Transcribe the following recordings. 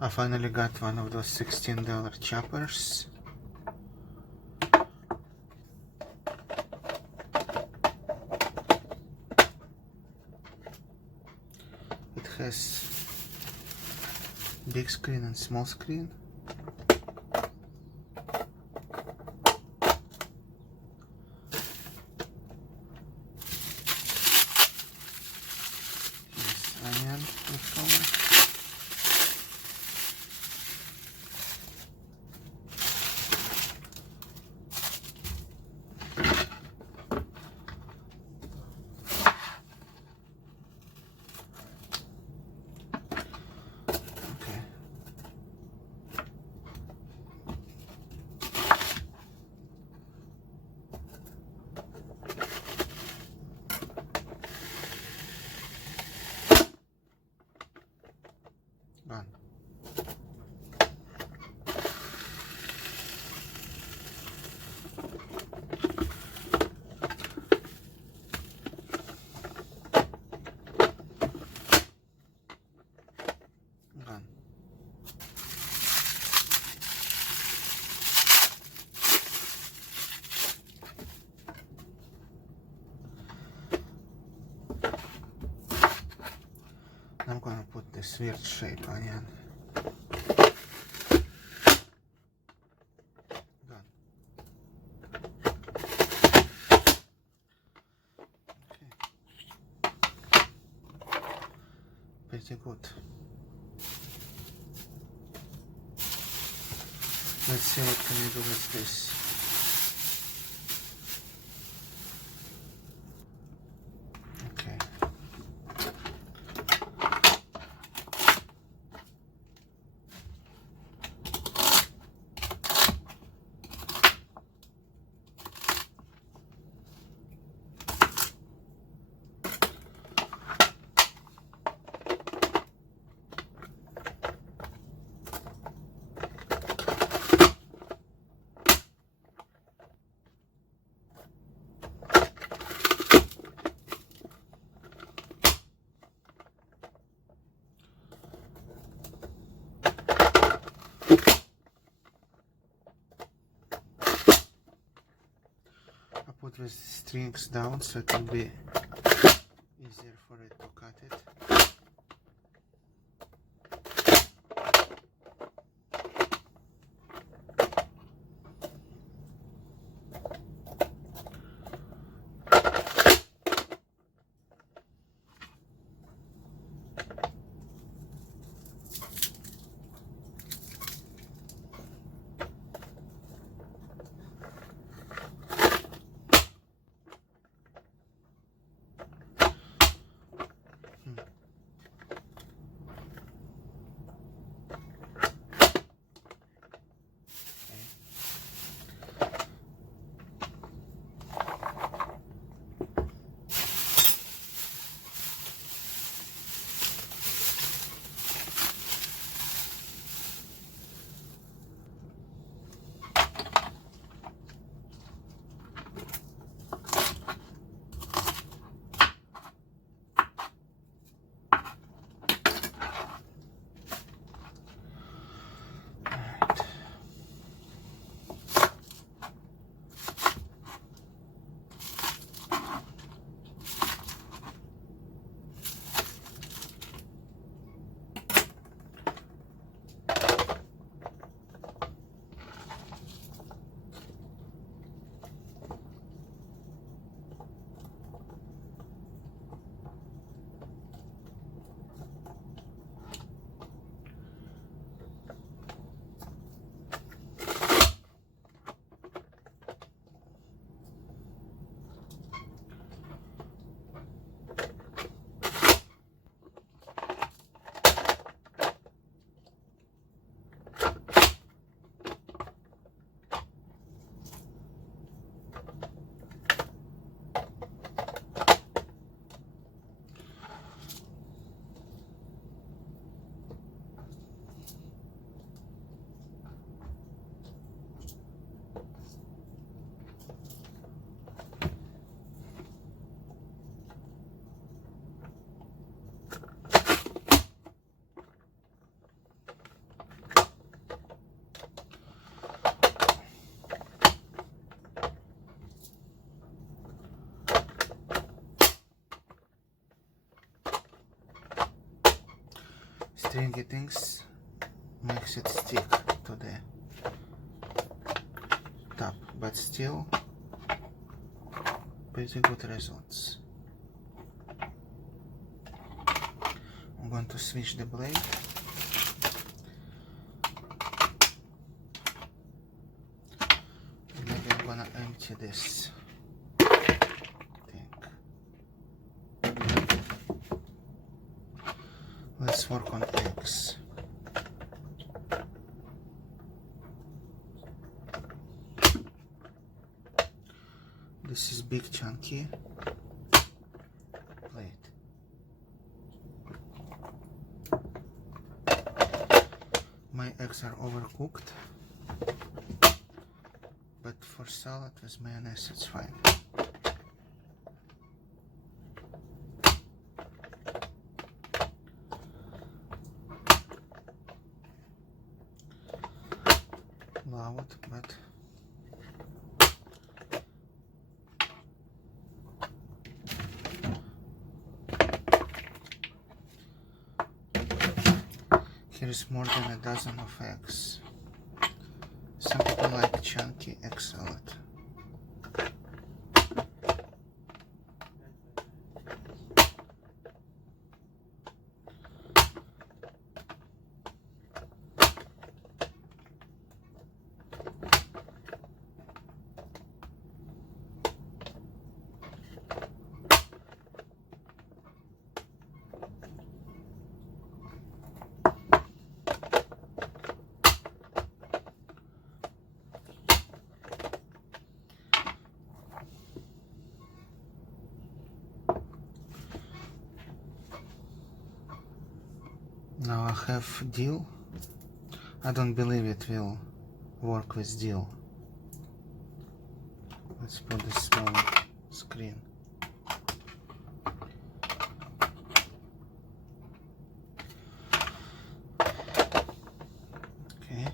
I finally got one of those $16 choppers. It has big screen and small screen. Here's onion leftover. Done. Done. I'm gonna put this weird shape onion. Done. Okay. Pretty good. Let's see what can we do with this. Okay. I put these strings down so it will be easier for it to cut it. stringy things makes it stick to the top, but still pretty good results. I'm going to switch the blade. Maybe I'm gonna empty this thing. Let's work on eggs. This is big chunky plate. My eggs are overcooked, but for salad with mayonnaise it's fine. Loud, but here is more than a dozen of eggs. Some people like chunky egg salad. Now I have dill. I don't believe it will work with dill. Let's put the small screen. Okay.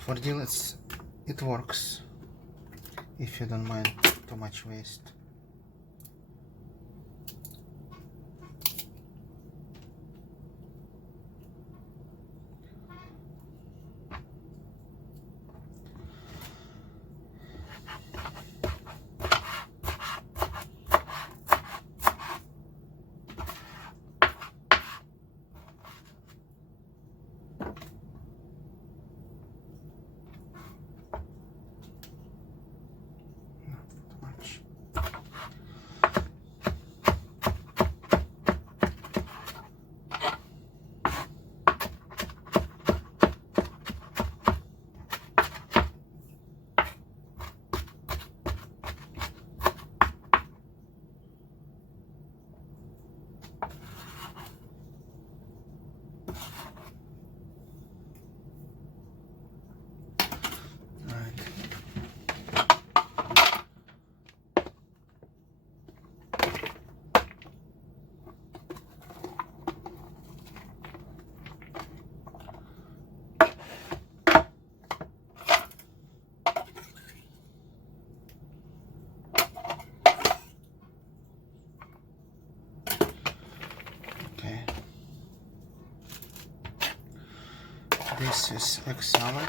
For dill it works if you don't mind too much waste. Not much. This is egg salad.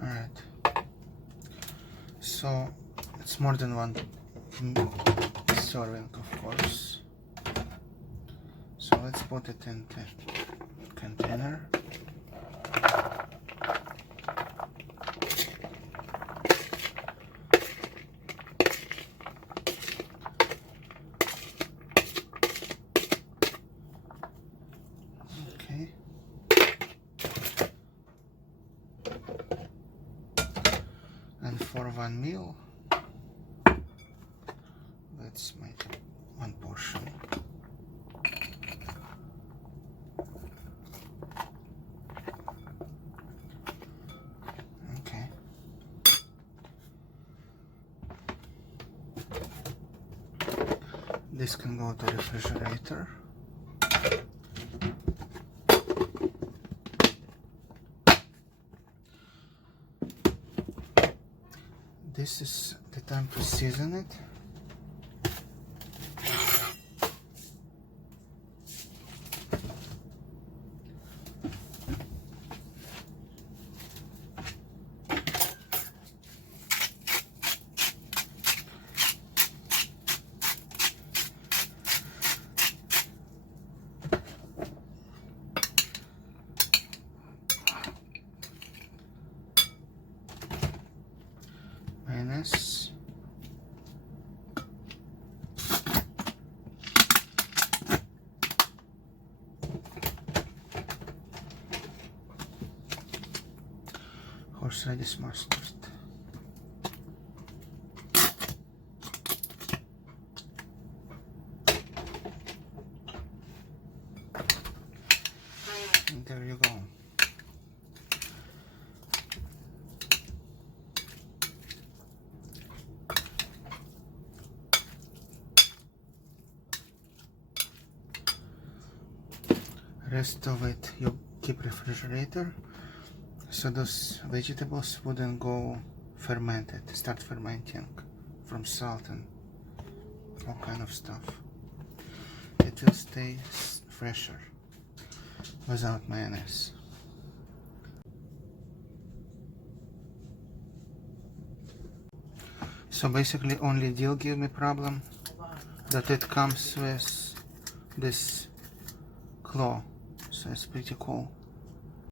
Alright. So it's more than one serving, of course. So let's put it in the container. Okay. And for one meal, let's make one portion. Okay. This can go to the refrigerator. This is the time to season it. Mayonnaise. Horseradish mustard. And there you go. Rest of it you keep refrigerator, so those vegetables wouldn't go fermented, start fermenting from salt and all kind of stuff. It will stay fresher without mayonnaise. So basically only dill gave me problem, that it comes with this claw. So it's pretty cool.